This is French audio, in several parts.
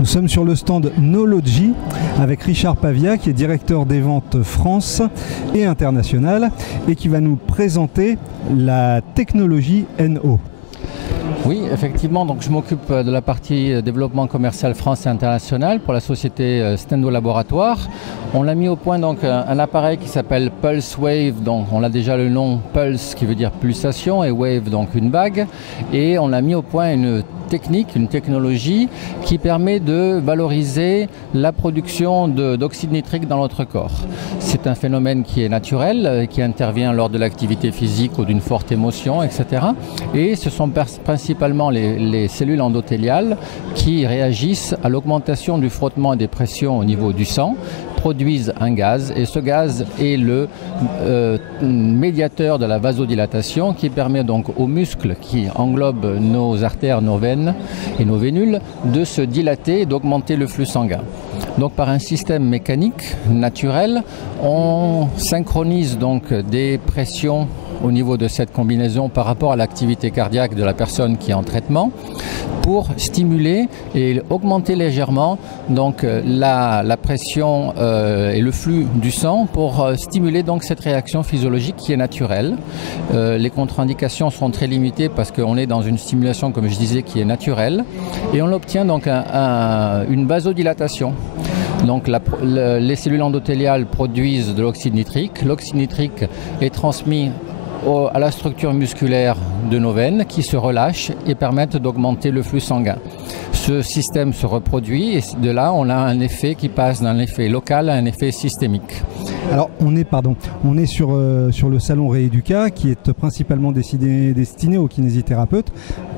Nous sommes sur le stand Nology avec Richard Pavia qui est directeur des ventes France et internationale et qui va nous présenter la technologie NO. Oui, effectivement, donc je m'occupe de la partie développement commercial France et international pour la société Stendo Laboratoire. On a mis au point donc un appareil qui s'appelle Pulse Wave, donc on a déjà le nom Pulse qui veut dire pulsation et Wave donc une vague, et on a mis au point une technique, une technologie qui permet de valoriser la production d'oxyde nitrique dans notre corps. C'est un phénomène qui est naturel, qui intervient lors de l'activité physique ou d'une forte émotion, etc. Et ce sont principalement les cellules endothéliales qui réagissent à l'augmentation du frottement et des pressions au niveau du sang, produisent un gaz, et ce gaz est le médiateur de la vasodilatation qui permet donc aux muscles qui englobent nos artères, nos veines et nos vénules de se dilater et d'augmenter le flux sanguin. Donc par un système mécanique naturel, on synchronise donc des pressions au niveau de cette combinaison par rapport à l'activité cardiaque de la personne qui est en traitement pour stimuler et augmenter légèrement donc la pression et le flux du sang pour stimuler donc cette réaction physiologique qui est naturelle. Les contre-indications sont très limitées parce qu'on est dans une stimulation, comme je disais, qui est naturelle, et on obtient donc une vasodilatation. Donc les cellules endothéliales produisent de l'oxyde nitrique. L'oxyde nitrique est transmis à la structure musculaire de nos veines qui se relâchent et permettent d'augmenter le flux sanguin. Ce système se reproduit et de là on a un effet qui passe d'un effet local à un effet systémique. Alors on est sur le salon Rééduca qui est principalement destiné aux kinésithérapeutes.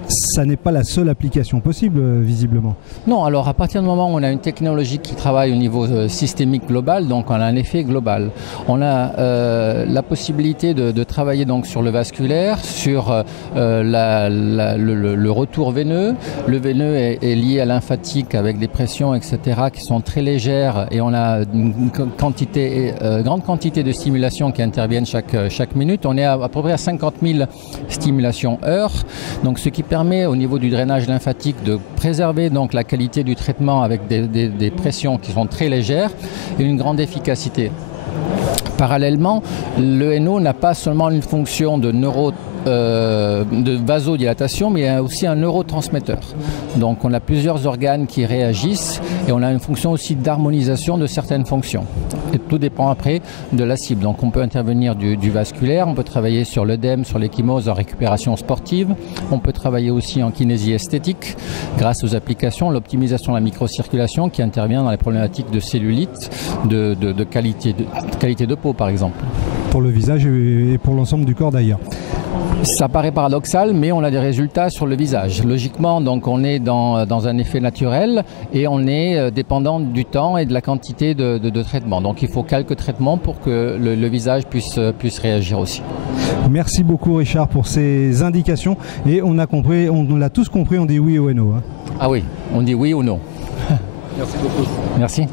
Ça n'est pas la seule application possible, visiblement. Non, alors à partir du moment où on a une technologie qui travaille au niveau systémique global, donc on a un effet global. On a la possibilité de travailler donc sur le vasculaire, sur le retour veineux. Le veineux est lié à lymphatique avec des pressions, etc., qui sont très légères, et on a une grande quantité de stimulations qui interviennent chaque minute. On est à peu près à 50 000 stimulations heure, donc ce qui permet au niveau du drainage lymphatique de préserver donc la qualité du traitement avec des pressions qui sont très légères et une grande efficacité. Parallèlement, le NO n'a pas seulement une fonction de vasodilatation, mais il y a aussi un neurotransmetteur. Donc on a plusieurs organes qui réagissent et on a une fonction aussi d'harmonisation de certaines fonctions. Et tout dépend après de la cible. Donc on peut intervenir du vasculaire, on peut travailler sur l'œdème, sur l'échymose en récupération sportive, on peut travailler aussi en kinésie esthétique grâce aux applications, l'optimisation de la microcirculation qui intervient dans les problématiques de cellulite, de qualité de peau par exemple. Pour le visage et pour l'ensemble du corps d'ailleurs. Ça paraît paradoxal, mais on a des résultats sur le visage. Logiquement, donc, on est dans un effet naturel et on est dépendant du temps et de la quantité de traitement. Donc il faut quelques traitements pour que le visage puisse réagir aussi. Merci beaucoup Richard pour ces indications, et on l'a tous compris, on dit oui au NO. Hein. Ah oui, on dit oui ou non. Merci beaucoup. Merci.